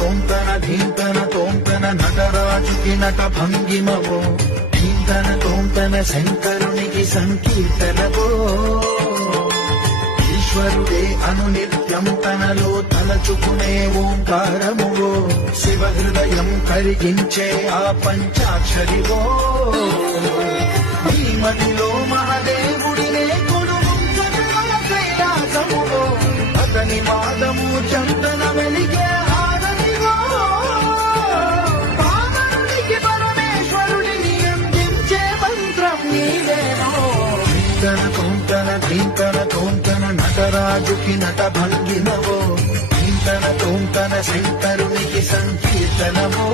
తోంతన ధీంతన తోంతన నటరాజుకి నట భంగిమవో ధీంతన తోంతన శంకరునికి సంకీర్తనవో ఈశ్వరుడే అను నిత్యం తనలో తలచుకునే ఓంకారమువో శివ హృదయం కరిగించే ఆ పంచాక్షరివో మదిలో మహాదేవుడినే కైలాసములో అతని వాదము చందన వెలిగే హారతిలో పావనునికి పరమేశ్వరుడిని అందించే మంత్రం నీవేనో ధీంతన తోంతన ధీంతన తోంతన నటరాజుకి నట భంగినవో ధీంతన తోంతన శంకరునికి సంకీర్తనవో